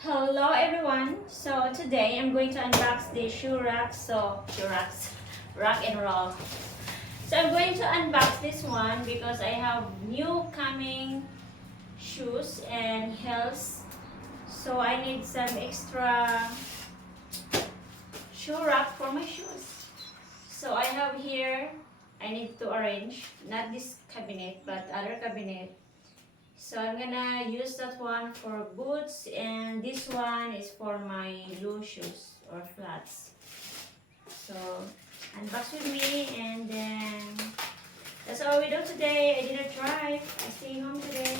Hello everyone. So today I'm going to unbox the rock and roll. So I'm going to unbox this one because I have new coming shoes and heels. So I need some extra shoe rack for my shoes. So I have here, I need to arrange, not this cabinet but other cabinet. So I'm gonna use that one for boots and this one is for my low shoes or flats. So unbox with me and then that's all we do today. I didn't drive. I stay home today.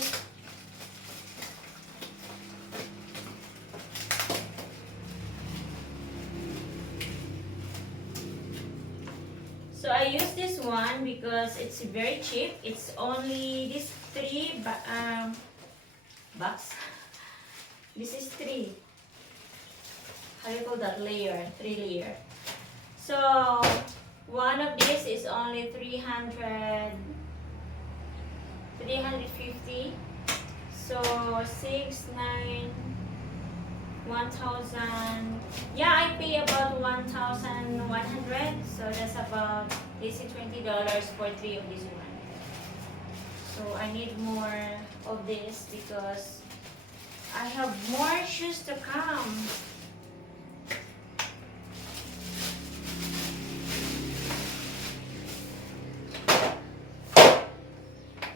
So I use this one because it's very cheap. It's only this bucks. This is three. How do you call that layer? 3 layer. So one of these is only 350. So 6, 9, 1,000. Yeah, I pay about 1,100. So that's about basically $20 for three of this one. So I need more of this because I have more shoes to come.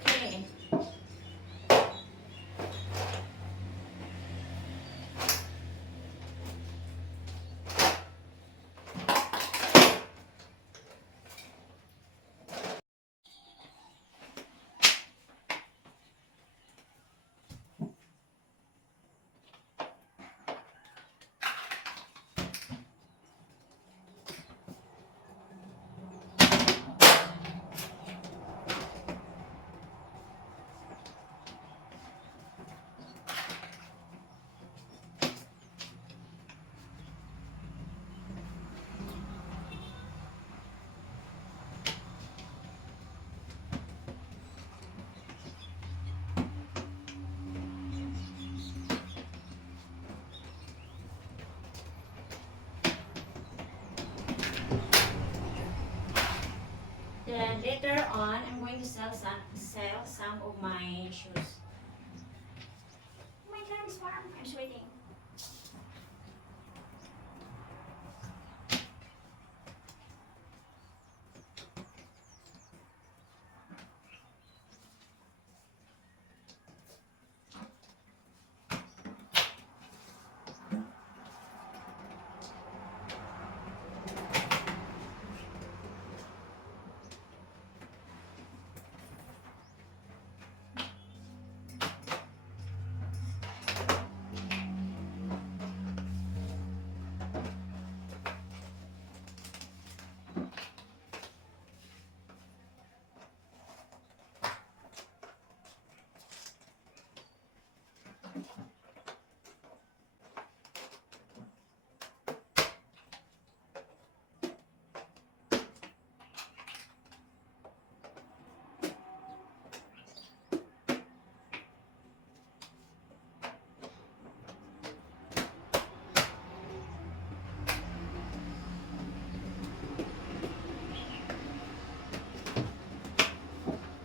Okay. Then later on, I'm going to sell some of my shoes. Oh my God, it's warm. I'm sweating.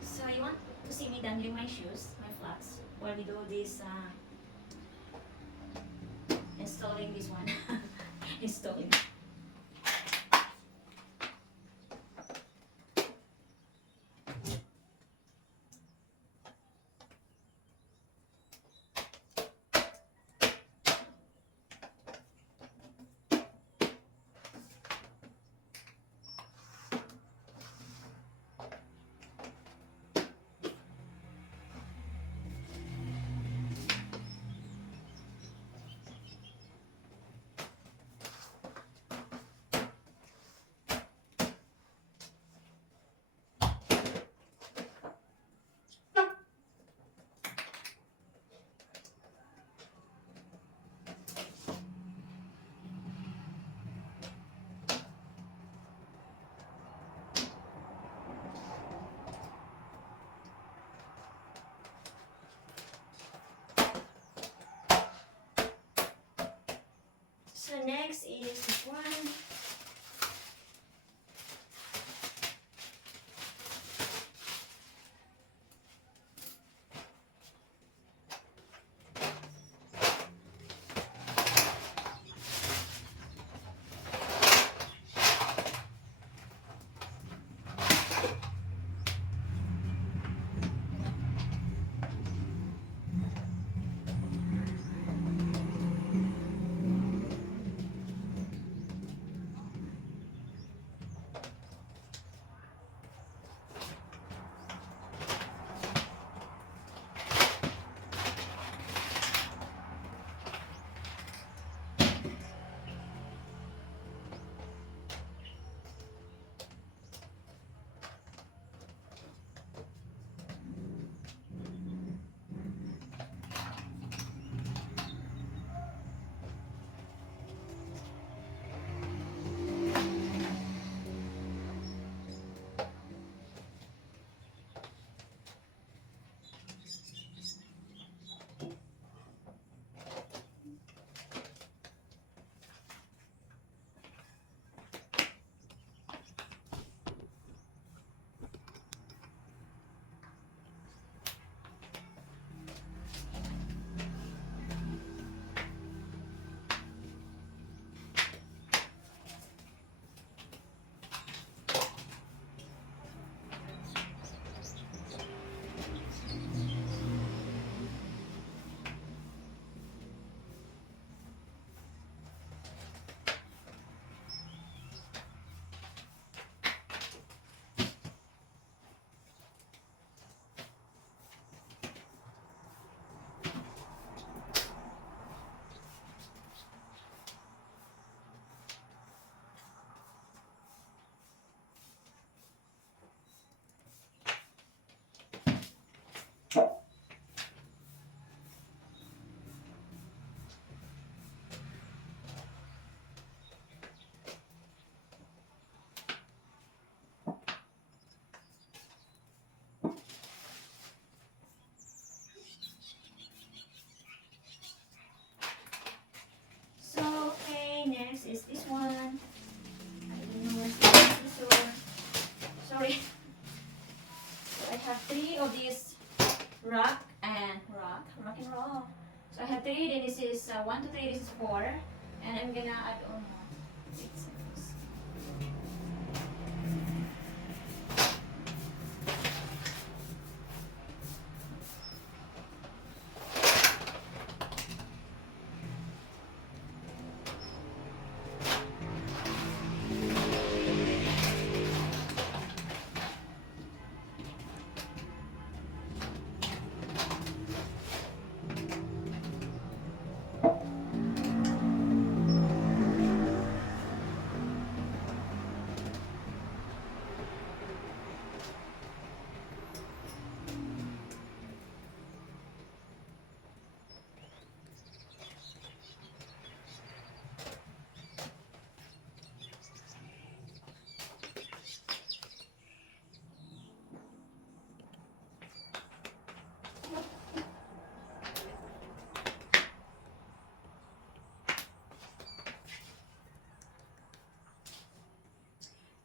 So you want to see me dangling my shoes, my flats, while we do this installing this one. Installing. So next is this one. So okay, next is this one. I don't know where's this one. Sorry. So I have 3 of these rock and roll. So I have 3. Then this is 1, 2, 3. This is 4, and I'm gonna add on more. Wait, seconds.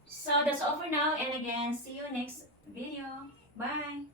So that's all for now, and again, see you next video. Bye.